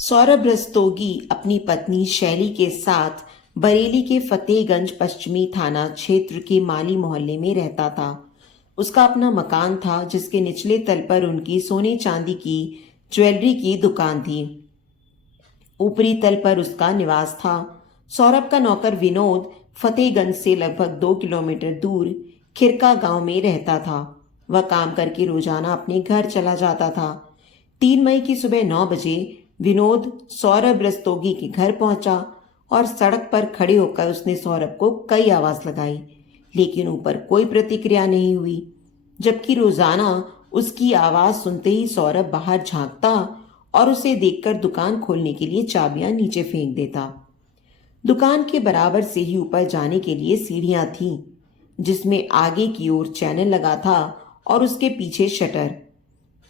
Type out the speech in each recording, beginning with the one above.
सौरभ रस्तोगी अपनी पत्नी शैली के साथ बरेली के फतेहगंज पश्चिमी थाना क्षेत्र के माली मोहल्ले में रहता था। उसका अपना मकान था जिसके निचले तल पर उनकी सोने चांदी की ज्वेलरी की दुकान थी। ऊपरी तल पर उसका निवास था। सौरभ का नौकर विनोद फतेहगंज से लगभग 2 किलोमीटर दूर खिरका गांव में रहता था। वह काम करके रोजाना अपने घर चला जाता था। 3 मई की सुबह 9 बजे विनोद सौरभ रस्तोगी के घर पहुंचा और सड़क पर खड़े होकर उसने सौरभ को कई आवाज लगाई, लेकिन ऊपर कोई प्रतिक्रिया नहीं हुई। जबकि रोजाना उसकी आवाज सुनते ही सौरभ बाहर झांकता और उसे देखकर दुकान खोलने के लिए चाबियां नीचे फेंक देता। दुकान के बराबर से ही ऊपर जाने के लिए सीढ़ियां थीं, जिसमें आगे की ओर चैनल लगा था और उसके पीछे शटर।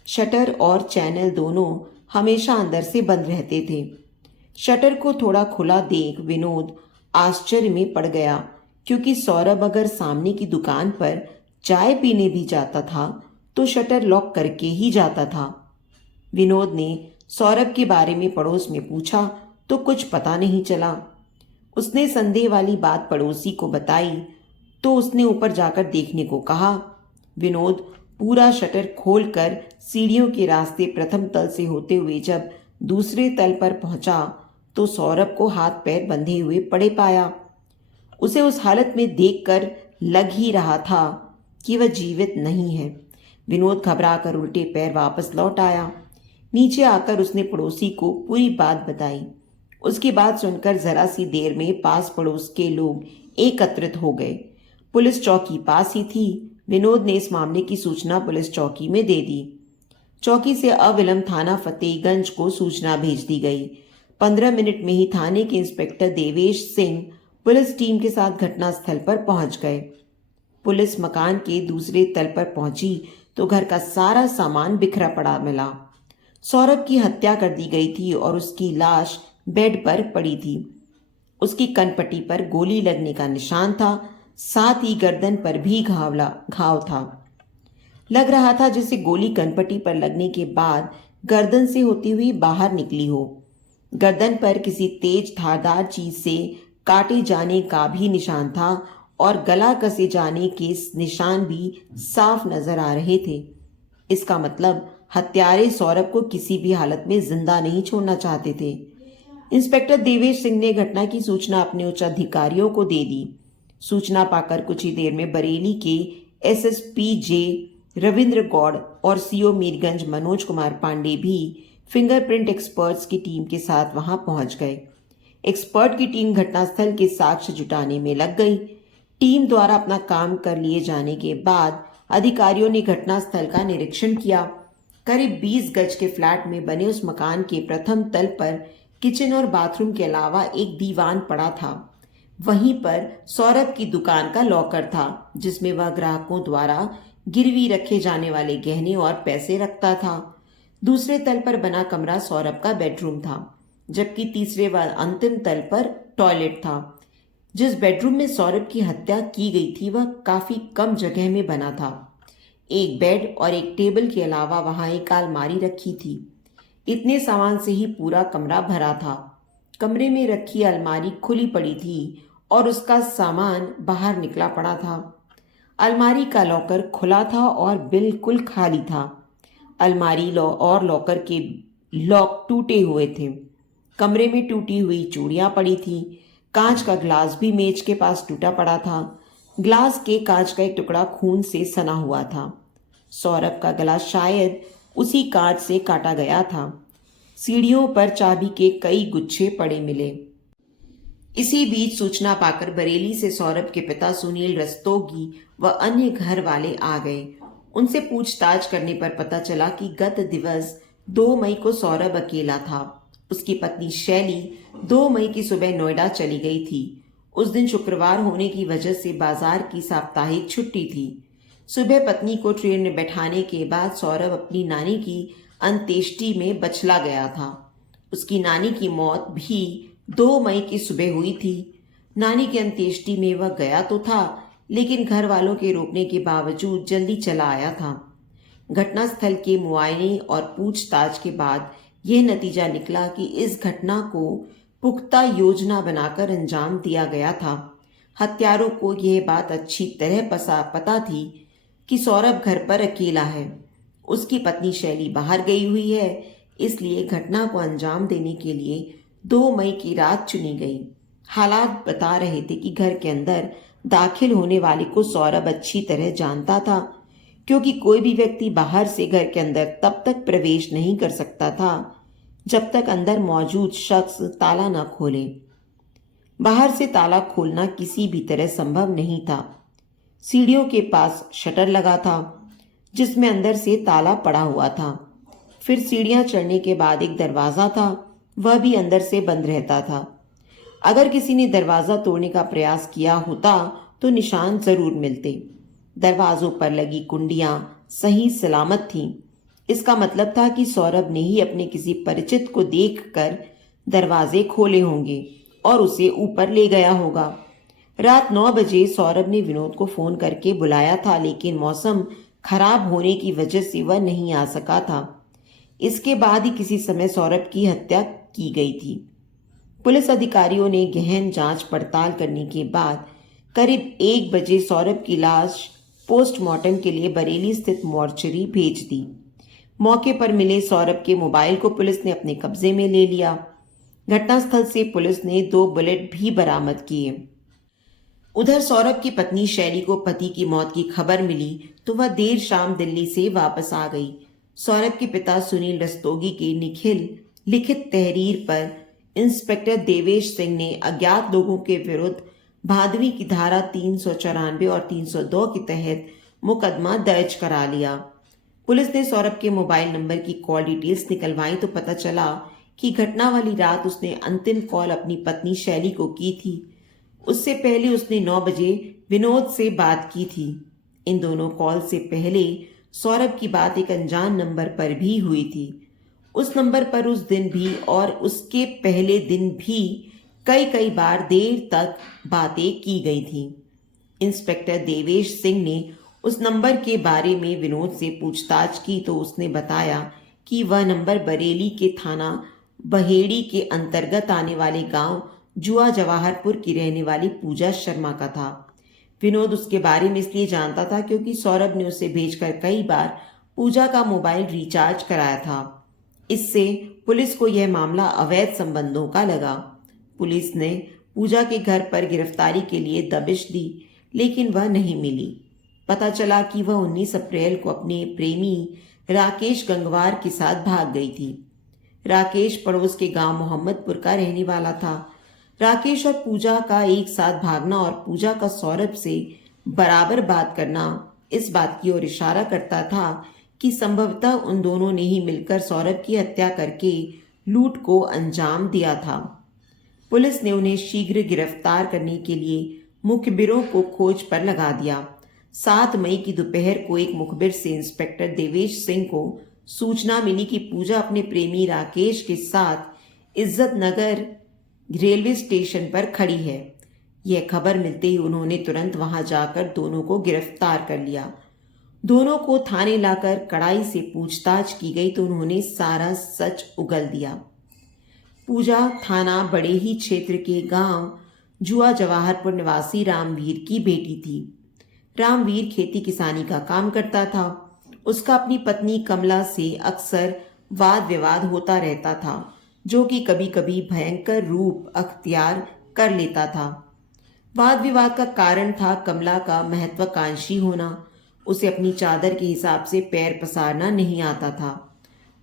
शटर और चैनल दोनों हमेशा अंदर से बंद रहते थे। शटर को थोड़ा खुला देख विनोद आश्चर्य में पड़ गया, क्योंकि सौरभ अगर सामने की दुकान पर चाय पीने भी जाता था तो शटर लॉक करके ही जाता था। विनोद ने सौरभ के बारे में पड़ोस में पूछा तो कुछ पता नहीं चला। उसने संदेह वाली बात पड़ोसी को बताई तो उसने ऊपर जाकर देखने को कहा। विनोद पूरा शटर खोलकर सीढ़ियों के रास्ते प्रथम तल से होते हुए जब दूसरे तल पर पहुंचा तो सौरभ को हाथ पैर बंधे हुए पड़े पाया। उसे उस हालत में देखकर लग ही रहा था कि वह जीवित नहीं है। विनोद घबराकर उल्टे पैर वापस लौट आया। नीचे आकर उसने पड़ोसी को पूरी बात बताई। उसकी बात सुनकर जरा सी देर में पास पड़ोस के लोग एकत्रित हो गए। पुलिस चौकी पास ही थी। विनोद ने इस मामले की सूचना पुलिस चौकी में दे दी। चौकी से अविलंब थाना फतेहगंज को सूचना भेज दी गई। 15 मिनट में ही थाने के inspector Devesh Singh police team के साथ घटनास्थल पर पहुंच गए। पुलिस मकान के दूसरे तल पर पहुंची तो घर का सारा सामान बिखरा पड़ा मिला। सौरभ की हत्या कर दी गई थी और उसकी लाश बेड पर पड़ी थी। उसकी कनपट्टी पर गोली लगने का निशान था, साथ ही गर्दन पर भी घाव था। लग रहा था जैसे गोली कनपट्टी पर लगने के बाद गर्दन से होती हुई बाहर निकली हो। गर्दन पर किसी तेज धारदार चीज से काटे जाने का भी निशान था और गला कसे जाने के निशान भी साफ नजर आ रहे थे। इसका मतलब हत्यारे सौरभ को किसी भी हालत में जिंदा नहीं छोड़ना चाहते थे। इंस्पेक्टर देवेश सिंह ने घटना की सूचना अपने उच्च अधिकारियों को दे दी। सूचना पाकर कुछ ही देर में बरेली के एसएसपी जे रविंद्र गौड़ और सीओ मीरगंज मनोज कुमार पांडे भी फिंगरप्रिंट एक्सपर्ट्स की टीम के साथ वहां पहुंच गए। एक्सपर्ट की टीम घटनास्थल के साक्ष्य जुटाने में लग गई। टीम द्वारा अपना काम कर लिए जाने के बाद अधिकारियों ने घटनास्थल का निरीक्षण किया। करीब 20 गज के फ्लैट में बने उस मकान के प्रथम तल पर किचन और बाथरूम के अलावा एक दीवान पड़ा था। वहीं पर सौरभ की दुकान का लॉकर था, जिसमें वह ग्राहकों द्वारा गिरवी रखे जाने वाले गहने और पैसे रखता था। दूसरे तल पर बना कमरा सौरभ का बेडरूम था, जबकि तीसरे व अंतिम तल पर टॉयलेट था। जिस बेडरूम में सौरभ की हत्या की गई थी वह काफी कम जगह में बना था। एक बेड और एक टेबल के अलावा वहां एक अलमारी रखी थी। इतने सामान से ही पूरा कमरा भरा था। कमरे में रखी अलमारी खुली पड़ी थी और उसका सामान बाहर निकला पड़ा था। अलमारी का लॉकर खुला था और बिल्कुल खाली था। अलमारी और लॉकर के लॉक टूटे हुए थे। कमरे में टूटी हुई चूड़ियां पड़ी थी। कांच का ग्लास भी मेज के पास टूटा पड़ा था। ग्लास के कांच का एक टुकड़ा खून से सना हुआ था। सौरभ का गला शायद उसी कांच से काटा गया था। सीढ़ियों पर चाबी के कई गुच्छे पड़े मिले। इसी बीच सूचना पाकर बरेली से सौरभ के पिता सुनील रस्तोगी व अन्य घर वाले आ गए। उनसे पूछताछ करने पर पता चला कि गत दिवस 2 मई को सौरभ अकेला था। उसकी पत्नी शैली 2 मई की सुबह नोएडा चली गई थी। उस दिन शुक्रवार होने की वजह से बाजार की साप्ताहिक छुट्टी थी। सुबह पत्नी को ट्रेन में बैठाने के बाद सौरभ अपनी नानी की अंत्येष्टि में बछला गया था। उसकी नानी की मौत भी 2 मई की सुबह हुई थी। नानी की अंत्येष्टि में वह गया तो था, लेकिन घर वालों के रोकने के बावजूद जल्दी चला आया था। घटनास्थल के मुआयने और पूछताछ के बाद यह नतीजा निकला कि इस घटना को पुख्ता योजना बनाकर अंजाम दिया गया था। हत्यारों को यह बात अच्छी तरह पता थी कि सौरभ घर पर अकेला है, उसकी पत्नी शैली बाहर गई हुई है, इसलिए घटना को अंजाम देने के लिए 2 मई की रात चुनी गई। हालात बता रहे थे कि घर के अंदर दाखिल होने वाले को सौरभ अच्छी तरह जानता था, क्योंकि कोई भी व्यक्ति बाहर से घर के अंदर तब तक प्रवेश नहीं कर सकता था जब तक अंदर मौजूद शख्स ताला न खोले। बाहर से ताला खोलना किसी भी तरह संभव नहीं था। सीढ़ियों के पास शटर लगा था जिसमें अंदर से ताला पड़ा हुआ था। फिर सीढ़ियां चढ़ने के बाद एक दरवाज़ा था, वह भी अंदर से बंद रहता था। अगर किसी ने दरवाज़ा तोड़ने का प्रयास किया होता तो निशान जरूर मिलते। दरवाज़ों पर लगी कुंडियां सही सलामत थीं। इसका मतलब था कि सौरभ ने ही अपने किसी परिचित को देखकर दरवाजे खोले होंगे और उसे ऊपर ले गया होगा। रात 9 बजे सौरभ ने विनोद को फोन करके बुलाया था, लेकिन मौसम खराब होने की वजह से वह नहीं आ सका था। इसके बाद ही किसी समय सौरभ की हत्या की गई थी। पुलिस अधिकारियों ने गहन जांच पड़ताल करने के बाद करीब 1 बजे सौरभ की लाश पोस्टमार्टम के लिए बरेली स्थित मॉर्चरी भेज दी। मौके पर मिले सौरभ के मोबाइल को पुलिस ने अपने कब्जे में ले लिया। घटनास्थल से पुलिस ने 2 बुलेट भी बरामद किए। उधर सौरभ की पत्नी शैली को पति की मौत की खबर मिली तो वह देर शाम दिल्ली से वापस आ गई। सौरभ के पिता सुनील रस्तोगी की लिखित तहरीर पर इंस्पेक्टर देवेश सिंह ने अज्ञात लोगों के विरुद्ध भादवी की धारा 394 और 302 के तहत मुकदमा दर्ज करा लिया। पुलिस ने सौरभ के मोबाइल नंबर की कॉल डिटेल्स निकलवाई तो पता चला कि घटना वाली रात उसने अंतिम कॉल अपनी पत्नी शैली को की थी। उससे पहले उसने 9 बजे विनोद से बात की थी। इन दोनों कॉल से पहले सौरभ की बात एक अनजान नंबर पर भी हुई थी। उस नंबर पर उस दिन भी और उसके पहले दिन भी कई बार देर तक बातें की गई थी। इंस्पेक्टर देवेश सिंह ने उस नंबर के बारे में विनोद से पूछताछ की तो उसने बताया कि वह नंबर बरेली के थाना बहेड़ी के अंतर्गत आने वाले गांव जुआ जवाहरपुर की रहने वाली पूजा शर्मा का था। विनोद उसके बारे में इसलिए जानता था क्योंकि सौरभ ने उसे भेजकर कई बार पूजा का मोबाइल रिचार्ज कराया था। इससे पुलिस को यह मामला अवैध संबंधों का लगा। पुलिस ने पूजा के घर पर गिरफ्तारी के लिए दबिश दी, लेकिन वह नहीं मिली। पता चला कि वह 19 अप्रैल को अपने प्रेमी राकेश गंगवार के साथ भाग गई थी। राकेश पड़ोस के गांव मोहम्मदपुर का रहने वाला था। राकेश और पूजा का एक साथ भागना और पूजा का सौरभ से बराबर बात करना इस बात की ओर इशारा करता था कि संभवतः उन दोनों ने ही मिलकर सौरभ की हत्या करके लूट को अंजाम दिया था। पुलिस ने उन्हें शीघ्र गिरफ्तार करने के लिए मुखबिरों को खोज पर लगा दिया। 7 मई की दोपहर को एक मुखबिर से इंस्पेक्टर देवेश सिंह को सूचना मिली कि पूजा अपने प्रेमी राकेश के साथ इज्जत नगर रेलवे स्टेशन पर खड़ी है। यह खबर मिलते ही उन्होंने तुरंत वहां जाकर दोनों को गिरफ्तार कर लिया। दोनों को थाने लाकर कड़ाई से पूछताछ की गई तो उन्होंने सारा सच उगल दिया। पूजा थाना बड़ेही क्षेत्र के गांव जुआ जवाहरपुर निवासी रामवीर की बेटी थी। रामवीर खेती किसानी का काम करता था। उसका अपनी पत्नी कमला से अक्सर वाद विवाद होता रहता था, जो कि कभी कभी भयंकर रूप अख्तियार कर लेता था। वाद विवाद का कारण था कमला का महत्वाकांक्षी होना। उसे अपनी चादर के हिसाब से पैर पसारना नहीं आता था।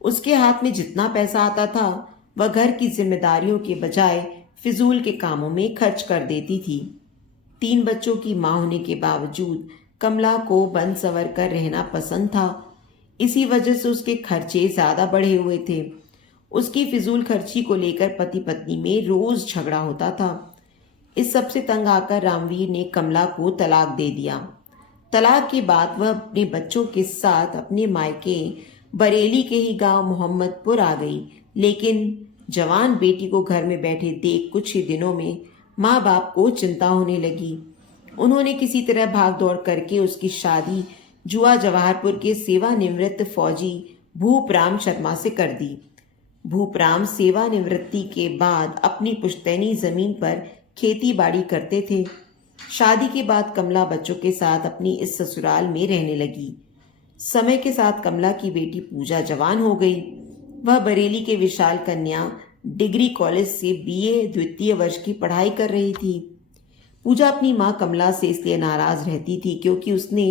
उसके हाथ में जितना पैसा आता था वह घर की जिम्मेदारियों के बजाय फिजूल के कामों में खर्च कर देती थी। 3 बच्चों की मां होने के बावजूद कमला को बन सवर कर रहना पसंद था। इसी वजह से उसके खर्चे ज्यादा बढ़े हुए थे। उसकी फिजूल खर्ची को लेकर पति पत्नी में रोज झगड़ा होता था। इस सब से तंग आकर रामवीर ने कमला को तलाक दे दिया। तलाक के बाद वह अपने बच्चों के साथ अपने मायके बरेली के ही गांव मोहम्मदपुर आ गई, लेकिन जवान बेटी को घर में बैठे देख कुछ ही दिनों में माँ बाप को चिंता होने लगी। उन्होंने किसी तरह भाग दौड़ करके उसकी शादी जुआ जवाहरपुर के सेवानिवृत्त फौजी भूपराम शर्मा से कर दी। भूपराम सेवानिवृत्ति के बाद अपनी पुश्तैनी जमीन पर खेती बाड़ी करते थे। शादी के बाद कमला बच्चों के साथ अपनी इस ससुराल में रहने लगी। समय के साथ कमला की बेटी पूजा जवान हो गई। वह बरेली के विशाल कन्या डिग्री कॉलेज से बीए द्वितीय वर्ष की पढ़ाई कर रही थी। पूजा अपनी माँ कमला से इसलिए नाराज रहती थी क्योंकि उसने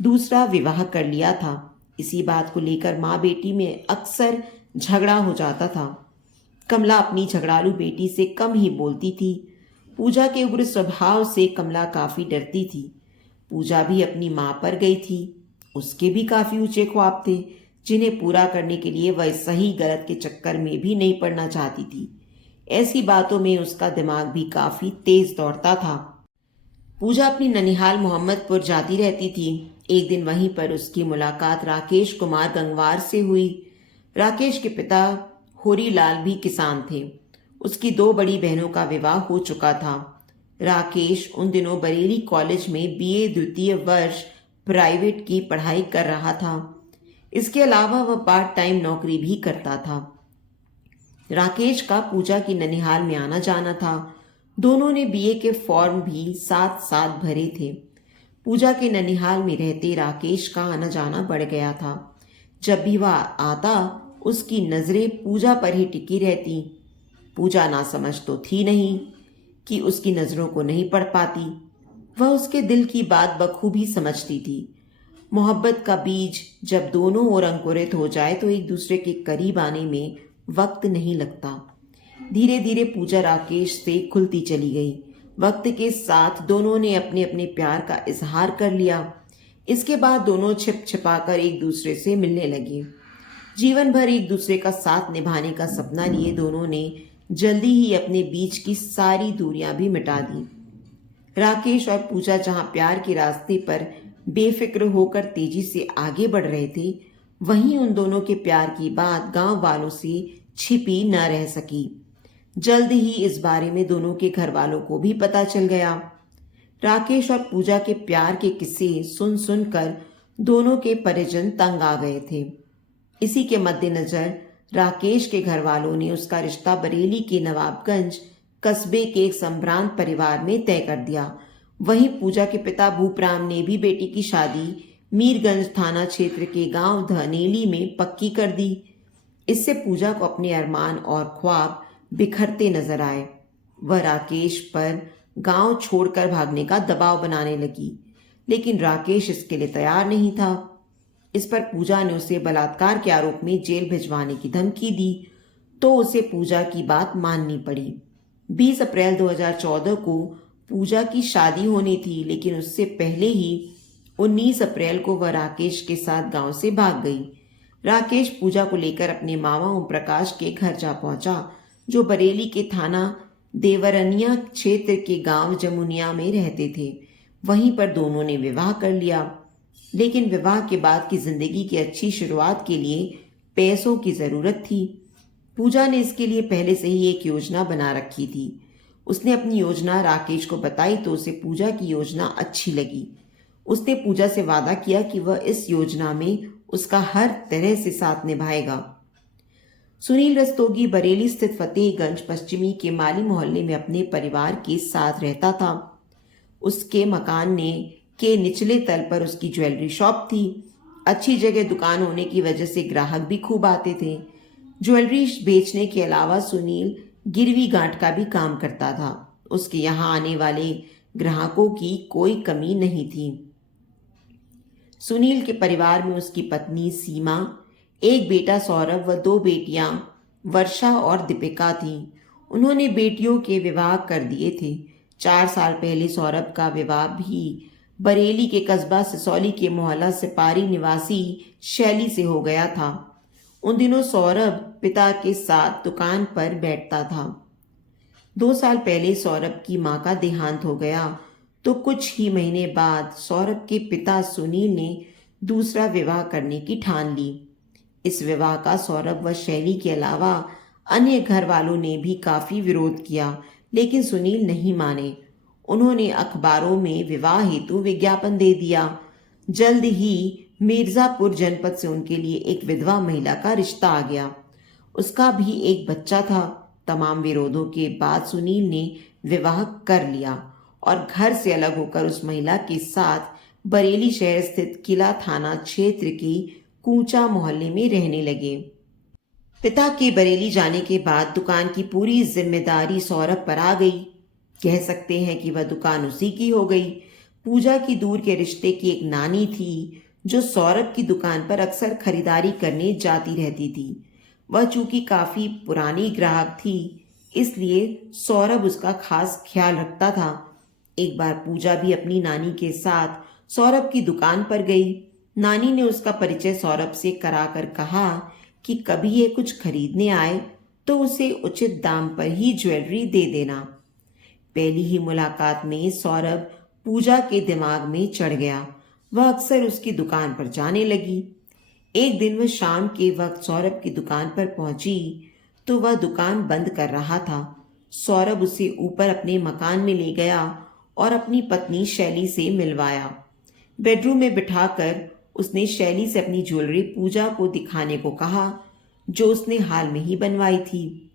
दूसरा विवाह कर लिया था। इसी बात को लेकर माँ बेटी में अक्सर झगड़ा हो जाता था। कमला अपनी झगड़ालू बेटी से कम ही बोलती थी। पूजा के उग्र स्वभाव से कमला काफी डरती थी। पूजा भी अपनी माँ पर गई थी। उसके भी काफी ऊंचे ख्वाब थे जिन्हें पूरा करने के लिए वह सही गलत के चक्कर में भी नहीं पड़ना चाहती थी। ऐसी बातों में उसका दिमाग भी काफी तेज दौड़ता था। पूजा अपनी ननिहाल मोहम्मदपुर जाती रहती थी। एक दिन वहीं पर उसकी मुलाकात राकेश कुमार गंगवार से हुई। राकेश के पिता होरीलाल भी किसान थे। उसकी दो बड़ी बहनों का विवाह हो चुका था। राकेश उन दिनों बरेली कॉलेज में बीए द्वितीय वर्ष प्राइवेट की पढ़ाई कर रहा था। इसके अलावा वह पार्ट टाइम नौकरी भी करता था। राकेश का पूजा की ननिहाल में आना जाना था। दोनों ने बीए के फॉर्म भी साथ साथ भरे थे। पूजा के ननिहाल में रहते राकेश का आना जाना बढ़ गया था। जब भी वह आता उसकी नजरें पूजा पर ही टिकी रहती। पूजा नासमझ तो थी नहीं कि उसकी नजरों को नहीं पढ़ पाती। वह उसके दिल की बात बखूबी समझती थी। मोहब्बत का बीज जब दोनों ओर अंकुरित हो जाए तो एक दूसरे के करीब आने में वक्त नहीं लगता। धीरे धीरे पूजा राकेश से खुलती चली गई। वक्त के साथ दोनों ने अपने अपने प्यार का इजहार कर लिया। इसके बाद दोनों छिप छिपाकर एक दूसरे से मिलने लगे। जीवन भर एक दूसरे का साथ निभाने का सपना लिए दोनों ने जल्दी ही अपने बीच की सारी दूरियां भी मिटा दी। राकेश और पूजा जहां प्यार के रास्ते पर बेफिक्र होकर तेजी से आगे बढ़ रहे थे, वहीं उन दोनों के प्यार की बात गांव वालों से छिपी न रह सकी। जल्द ही इस बारे में दोनों के घर वालों को भी पता चल गया। राकेश और पूजा के प्यार के किस्से सुन सुनकर दोनों के परिजन तंग आ गए थे। इसी के मद्देनजर राकेश के घर वालों ने उसका रिश्ता बरेली के नवाबगंज कस्बे के एक संभ्रांत परिवार में तय कर दिया। वहीं पूजा के पिता भूपराम ने भी बेटी की शादी मीरगंज थाना क्षेत्र के गांव धनेली में पक्की कर दी। इससे पूजा को अपने अरमान और ख्वाब बिखरते नजर आए। वह राकेश पर गांव छोड़कर भागने का दबाव बनाने लगी, लेकिन राकेश इसके लिए तैयार नहीं था। इस पर पूजा ने उसे बलात्कार के आरोप में जेल भिजवाने की धमकी दी, तो उसे पूजा की बात माननी पड़ी। 20 अप्रैल 2014 को पूजा की शादी होनी थी, लेकिन उससे पहले ही 19 अप्रैल को वह राकेश के साथ गांव से भाग गई। राकेश पूजा को लेकर अपने मामा ओम प्रकाश के घर जा पहुंचा, जो बरेली के थाना देवरनिया क्षेत्र के गांव जमुनिया में रहते थे। वहीं पर दोनों ने विवाह कर लिया, लेकिन विवाह के बाद की जिंदगी की अच्छी शुरुआत के लिए पैसों की जरूरत थी। पूजा ने इसके लिए पहले से ही एक योजना बना रखी थी। उसने अपनी योजना राकेश को बताई तो उसे पूजा की योजना अच्छी लगी। उसने पूजा से वादा किया कि वह इस योजना में उसका हर तरह से साथ निभाएगा। सुनील रस्तोगी बरेली स्थित फतेहगंज पश्चिमी के माली मोहल्ले में अपने परिवार के साथ रहता था। उसके मकान के निचले तल पर उसकी ज्वेलरी शॉप थी। अच्छी जगह दुकान होने की वजह से ग्राहक भी खूब आते थे। ज्वेलरी बेचने के अलावा सुनील गिरवी गांठ का भी काम करता था। उसके यहाँ आने वाले ग्राहकों की कोई कमी नहीं थी। सुनील के परिवार में उसकी पत्नी सीमा, एक बेटा सौरभ व दो बेटियां वर्षा और दीपिका थीं। उन्होंने बेटियों के विवाह कर दिए थे। 4 साल पहले सौरभ का विवाह भी बरेली के कस्बा सिसौली के मोहल्ला सिपारी निवासी शैली से हो गया था। उन दिनों सौरभ पिता के साथ दुकान पर बैठता था। 2 साल पहले सौरभ की मां का देहांत हो गया, तो कुछ ही महीने बाद सौरभ के पिता सुनील ने दूसरा विवाह करने की ठान ली। इस विवाह का सौरभ व शैली के अलावा अन्य घर वालों ने भी काफी विरोध किया, लेकिन सुनील नहीं माने। उन्होंने अखबारों में विवाह हेतु विज्ञापन दे दिया। जल्द ही मिर्जापुर जनपद से उनके लिए एक विधवा महिला का रिश्ता आ गया। उसका भी एक बच्चा था। तमाम विरोधों के बाद सुनील ने विवाह कर लिया और घर से अलग होकर उस महिला के साथ बरेली शहर स्थित किला थाना क्षेत्र के कूचा मोहल्ले में रहने लगे। पिता के बरेली जाने के बाद दुकान की पूरी जिम्मेदारी सौरभ पर आ गई। कह सकते हैं कि वह दुकान उसी की हो गई। पूजा की दूर के रिश्ते की एक नानी थी जो सौरभ की दुकान पर अक्सर खरीदारी करने जाती रहती थी। वह चूंकि काफी पुरानी ग्राहक थी, इसलिए सौरभ उसका खास ख्याल रखता था। एक बार पूजा भी अपनी नानी के साथ सौरभ की दुकान पर गई। नानी ने उसका परिचय सौरभ से कराकर कहा कि कभी ये कुछ खरीदने आए तो उसे उचित दाम पर ही ज्वेलरी दे देना। पहली ही मुलाकात में सौरभ पूजा के दिमाग में चढ़ गया। वह अक्सर उसकी दुकान पर जाने लगी। एक दिन वह शाम के वक्त सौरभ की दुकान पर पहुंची तो वह दुकान बंद कर रहा था। सौरभ उसे ऊपर अपने मकान में ले गया और अपनी पत्नी शैली से मिलवाया। बेडरूम में बिठाकर उसने शैली से अपनी ज्वेलरी पूजा को दिखाने को कहा, जो उसने हाल में ही बनवाई थी।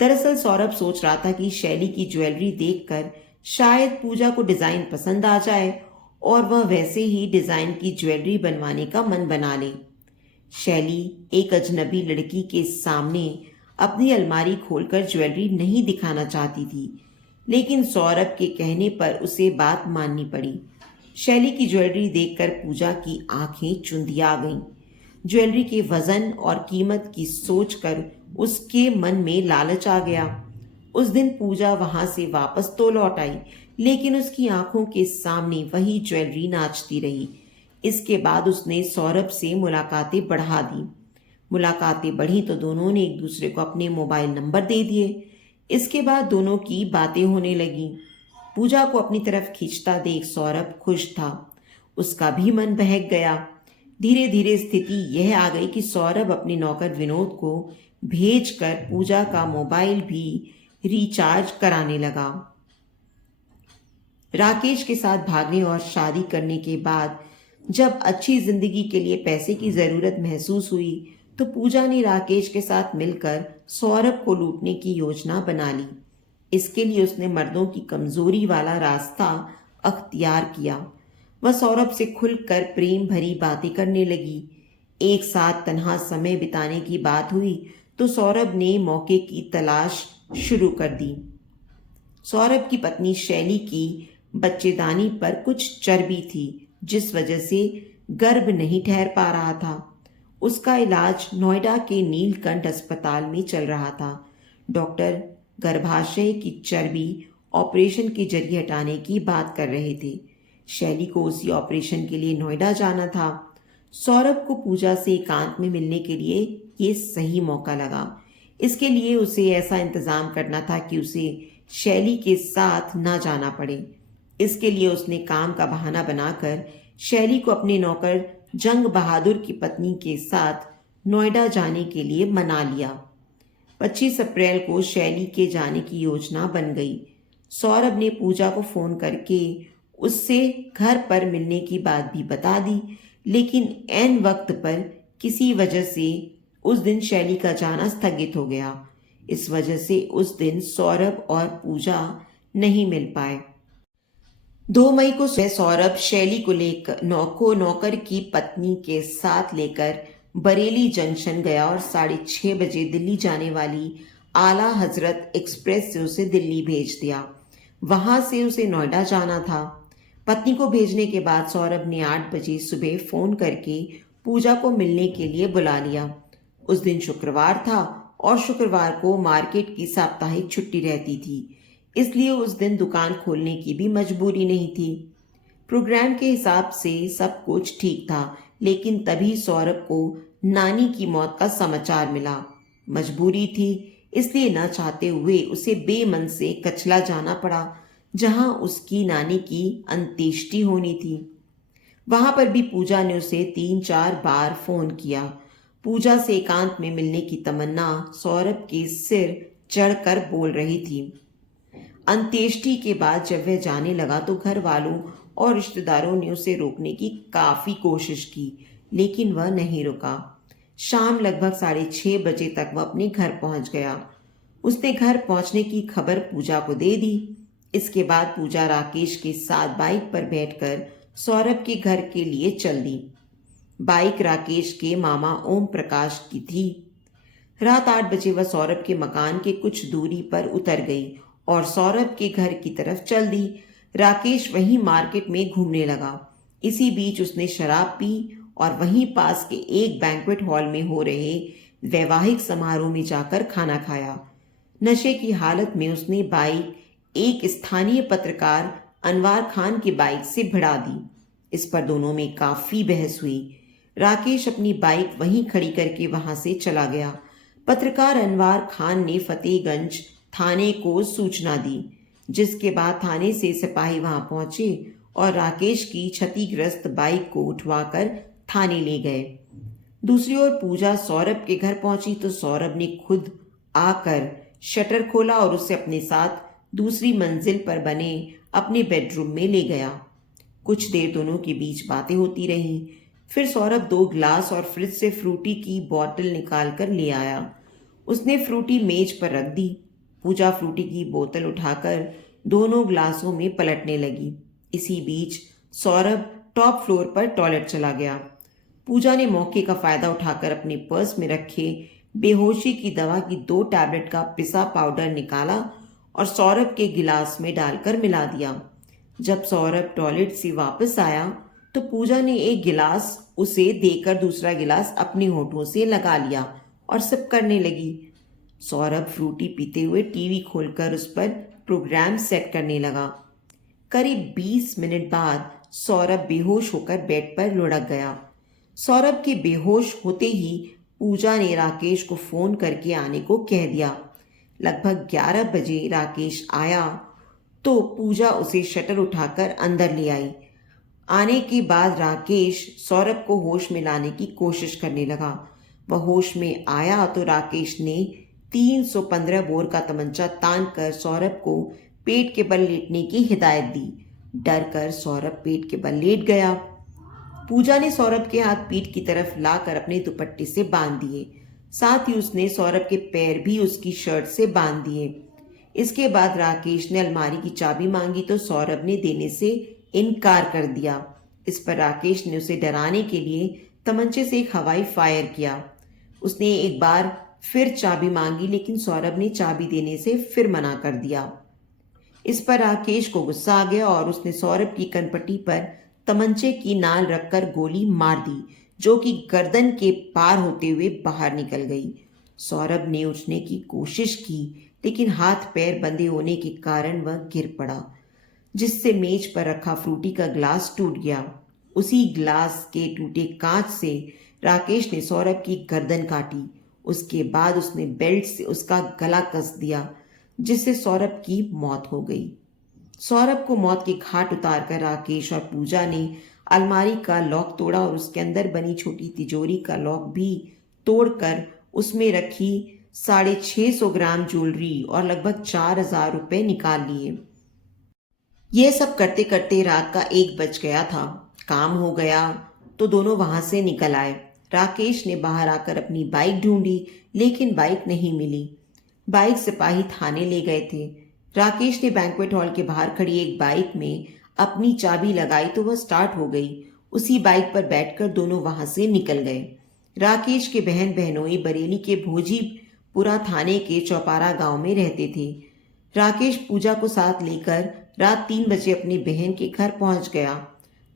दरअसल सौरभ सोच रहा था कि शैली की ज्वेलरी देखकर शायद पूजा को डिजाइन पसंद आ जाए और वह वैसे ही डिजाइन की ज्वेलरी बनवाने का मन बना ले। शैली एक अजनबी लड़की के सामने अपनी अलमारी खोलकर ज्वेलरी नहीं दिखाना चाहती थी, लेकिन सौरभ के कहने पर उसे बात माननी पड़ी। शैली की ज्वेलरी देखकर पूजा की आंखें चुंधिया गईं। ज्वेलरी के वजन और कीमत की सोचकर उसके मन में लालच आ गया। उस दिन पूजा वहां से वापस तो लौट आई, लेकिन उसकी आंखों के सामने वही ज्वेलरी नाचती रही। इसके बाद उसने सौरभ से मुलाकातें बढ़ा दी। मुलाकातें बढ़ी तो दोनों ने एक दूसरे को अपने मोबाइल नंबर दे दिए। इसके बाद दोनों की बातें होने लगी। पूजा को अपनी तरफ खींचता देख सौरभ खुश था। उसका भी मन बहक गया। धीरे धीरे स्थिति यह आ गई कि सौरभ अपने नौकर विनोद को भेजकर पूजा का मोबाइल भी रिचार्ज कराने लगा। राकेश के साथ भागने और शादी करने के बाद जब अच्छी जिंदगी के लिए पैसे की जरूरत महसूस हुई तो पूजा ने राकेश के साथ मिलकर सौरभ को लूटने की योजना बना ली। इसके लिए उसने मर्दों की कमजोरी वाला रास्ता अख्तियार किया। वह सौरभ से खुलकर प्रेम भरी बातें करने लगी। एक साथ तन्हा समय बिताने की बात हुई तो सौरभ ने मौके की तलाश शुरू कर दी। सौरभ की पत्नी शैली की बच्चेदानी पर कुछ चर्बी थी, जिस वजह से गर्भ नहीं ठहर पा रहा था। उसका इलाज नोएडा के नीलकंठ अस्पताल में चल रहा था। डॉक्टर गर्भाशय की चर्बी ऑपरेशन के जरिए हटाने की बात कर रहे थे। शैली को उसी ऑपरेशन के लिए नोएडा जाना था। सौरभ को पूजा से एकांत में मिलने के लिए ये सही मौका लगा। इसके लिए उसे ऐसा इंतजाम करना था कि उसे शैली के साथ ना जाना पड़े। इसके लिए उसने काम का बहाना बनाकर शैली को अपने नौकर जंग बहादुर की पत्नी के साथ नोएडा जाने के लिए मना लिया। 25 अप्रैल को शैली के जाने की योजना बन गई। सौरभ ने पूजा को फोन करके उससे घर पर मिलने की बात भी बता दी, लेकिन ऐन वक्त पर किसी वजह से उस दिन शैली का जाना स्थगित हो गया। इस वजह से उस दिन सौरभ और पूजा नहीं मिल पाए। 2 मई को सुबह सौरभ शैली को लेकर नौकर की पत्नी के साथ लेकर बरेली जंक्शन गया और 6:30 बजे दिल्ली जाने वाली आला हजरत एक्सप्रेस से उसे दिल्ली भेज दिया। वहां से उसे नोएडा जाना था। पत्नी को भेजने के बाद सौरभ ने 8 बजे सुबह फोन करके पूजा को मिलने के लिए बुला लिया। उस दिन शुक्रवार था और शुक्रवार को मार्केट की साप्ताहिक छुट्टी रहती थी, इसलिए उस दिन दुकान खोलने की भी मजबूरी नहीं थी। प्रोग्राम के हिसाब से सब कुछ ठीक था, लेकिन तभी सौरभ को नानी की मौत का समाचार मिला। मजबूरी थी, इसलिए न चाहते हुए उसे बेमन से कचला जाना पड़ा, जहां उसकी नानी की अंत्येष्टि होनी थी। वहां पर भी पूजा ने उसे 3-4 बार फोन किया। पूजा से एकांत में मिलने की तमन्ना सौरभ के सिर चढ़कर बोल रही थी। अंत्येष्टि के बाद जब वह जाने लगा तो घर वालों और रिश्तेदारों ने उसे रोकने की काफी कोशिश की, लेकिन वह नहीं रुका। शाम लगभग 6:30 बजे तक वह अपने घर पहुंच गया। उसने घर पहुंचने की खबर पूजा को दे दी। इसके बाद पूजा राकेश के साथ बाइक पर बैठकर सौरभ के घर के लिए चल दी। बाइक राकेश के मामा ओम प्रकाश की थी। रात 8 बजे वह सौरभ के मकान के कुछ दूरी पर उतर गई और सौरभ के घर की तरफ चल दी। राकेश वहीं मार्केट में घूमने लगा। इसी बीच उसने शराब पी और वहीं पास के एक बैंक्वेट हॉल में हो रहे वैवाहिक समारोह में जाकर खाना खाया। नशे की हालत में उसने बाइक एक स्थानीय पत्रकार अनवार खान की बाइक से भिड़ा दी। इस पर दोनों में काफी बहस हुई। राकेश अपनी बाइक वहीं खड़ी करके वहां से चला गया। पत्रकार अनवार खान ने फतेहगंज थाने को सूचना दी, जिसके बाद थाने से सिपाही वहां पहुंचे और राकेश की क्षतिग्रस्त बाइक को उठवाकर थाने ले गए। दूसरी ओर पूजा सौरभ के घर पहुंची तो सौरभ ने खुद आकर शटर खोला और उसे अपने साथ दूसरी मंजिल पर बने अपने बेडरूम में ले गया। कुछ देर दोनों के बीच बातें होती रहीं। फिर सौरभ 2 गिलास और फ्रिज से फ्रूटी की बोतल निकाल कर ले आया। उसने फ्रूटी मेज पर रख दी। पूजा फ्रूटी की बोतल उठाकर दोनों गिलासों में पलटने लगी। इसी बीच सौरभ टॉप फ्लोर पर टॉयलेट चला गया। पूजा ने मौके का फायदा उठाकर अपने पर्स में रखे बेहोशी की दवा की 2 टैबलेट का पिसा पाउडर निकाला और सौरभ के गिलास में डालकर मिला दिया। जब सौरभ टॉयलेट से वापस आया तो पूजा ने एक गिलास उसे देकर दूसरा गिलास अपने होठों से लगा लिया और सिप करने लगी। सौरभ फ्रूटी पीते हुए टीवी खोलकर उस पर प्रोग्राम सेट करने लगा। करीब 20 मिनट बाद सौरभ बेहोश होकर बेड पर लुढ़क गया। सौरभ के बेहोश होते ही पूजा ने राकेश को फोन करके आने को कह दिया। लगभग 11 बजे राकेश आया तो पूजा उसे शटर उठाकर अंदर ले आई। आने के बाद राकेश सौरभ को होश में लाने की कोशिश करने लगा। वह होश में आया तो राकेश ने 315 बोर का तमंचा तान कर सौरभ को पेट के बल लेटने की हिदायत दी। डर कर सौरभ पेट के बल लेट गया। पूजा ने सौरभ के हाथ पीठ की तरफ लाकर अपने दुपट्टे से बांध दिए। साथ ही उसने सौरभ के पैर भी उसकी शर्ट से बांध दिए। इसके बाद राकेश ने अलमारी की चाबी मांगी तो सौरभ ने देने से इनकार कर दिया। इस पर राकेश ने उसे डराने के लिए तमंचे से एक हवाई फायर किया। उसने एक बार फिर चाबी मांगी लेकिन सौरभ ने चाबी देने से फिर मना कर दिया। इस पर राकेश को गुस्सा आ गया और उसने सौरभ की कनपट्टी पर तमंचे की नाल रखकर गोली मार दी, जो कि गर्दन के पार होते हुए बाहर निकल गई। सौरभ ने उठने की कोशिश की लेकिन हाथ पैर बंधे होने के कारण वह गिर पड़ा, जिससे मेज पर रखा फ्रूटी का ग्लास टूट गया। उसी ग्लास के टूटे कांच से राकेश ने सौरभ की गर्दन काटी। उसके बाद उसने बेल्ट से उसका गला कस दिया, जिससे सौरभ की मौत हो गई। सौरभ को मौत के घाट उतारकर राकेश और पूजा ने अलमारी का लॉक तोड़ा और उसके अंदर बनी छोटी तिजोरी का लॉक भी तोड़कर उसमें रखी 650 ग्राम ज्वेलरी और लगभग 4000 रुपए निकाल लिए। यह सब करते करते रात का 1 बज गया था। काम हो गया तो दोनों वहां से निकल आए। राकेश ने बाहर आकर अपनी बाइक ढूंढी लेकिन बाइक नहीं मिली। बाइक सिपाही थाने ले गए थे। राकेश ने बैंक्वेट हॉल के बाहर खड़ी एक बाइक में अपनी चाबी लगाई तो वह स्टार्ट हो गई। उसी बाइक पर बैठकर दोनों वहां से निकल गए। राकेश के बहन बहनोई बरेली के भोजीपुरा थाने के चौपारा गांव में रहते थे। राकेश पूजा को साथ लेकर रात 3 बजे अपनी बहन के घर पहुंच गया।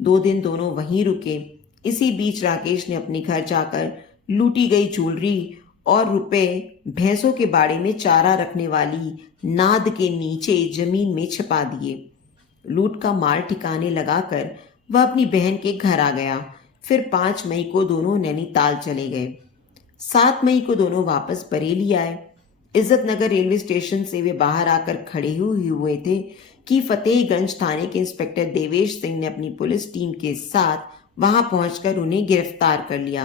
2 दिन दोनों वहीं रुके। इसी बीच राकेश ने अपने घर जाकर लूटी गई ज्वेलरी और रुपए भैंसों के बाड़े में चारा रखने वाली नाद के नीचे जमीन में छिपा दिए। लूट का माल ठिकाने लगाकर वह अपनी बहन के घर आ गया। फिर 5 मई को दोनों नैनीताल चले गए। 7 मई को दोनों वापस बरेली आए। इज्जत नगर रेलवे स्टेशन से वे बाहर आकर खड़े हुए थे कि फतेहगंज थाने के इंस्पेक्टर देवेश सिंह ने अपनी पुलिस टीम के साथ वहां पहुंचकर उन्हें गिरफ्तार कर लिया।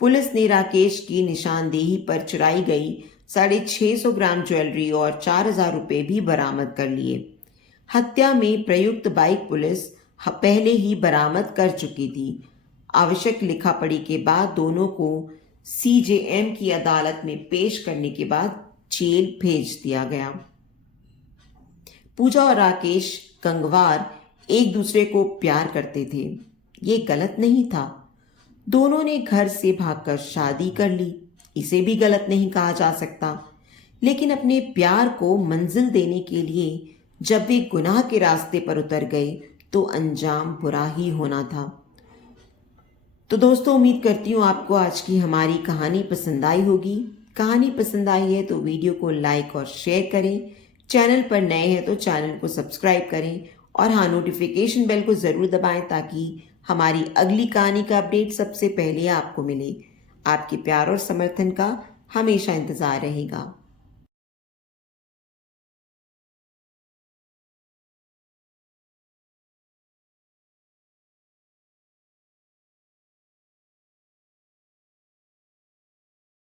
पुलिस ने राकेश की निशानदेही पर चुराई गई 650 ग्राम ज्वेलरी और 4000 रुपए भी बरामद कर लिए। हत्या में प्रयुक्त बाइक पुलिस पहले ही बरामद कर चुकी थी। आवश्यक लिखा पढ़ी के बाद दोनों को सीजेएम की अदालत में पेश करने के बाद जेल भेज दिया गया। पूजा और राकेश गंगवार एक दूसरे को प्यार करते थे। ये गलत नहीं था। दोनों ने घर से भागकर शादी कर ली, इसे भी गलत नहीं कहा जा सकता। लेकिन अपने प्यार को मंजिल देने के लिए जब वे गुनाह के रास्ते पर उतर गए तो अंजाम बुरा ही होना था। तो दोस्तों, उम्मीद करती हूँ आपको आज की हमारी कहानी पसंद आई होगी। कहानी पसंद आई है तो वीडियो को लाइक और शेयर करें। चैनल पर नए हैं तो चैनल को सब्सक्राइब करें और हाँ, नोटिफिकेशन बेल को ज़रूर दबाएं ताकि हमारी अगली कहानी का अपडेट सबसे पहले आपको मिले। आपके प्यार और समर्थन का हमेशा इंतज़ार रहेगा।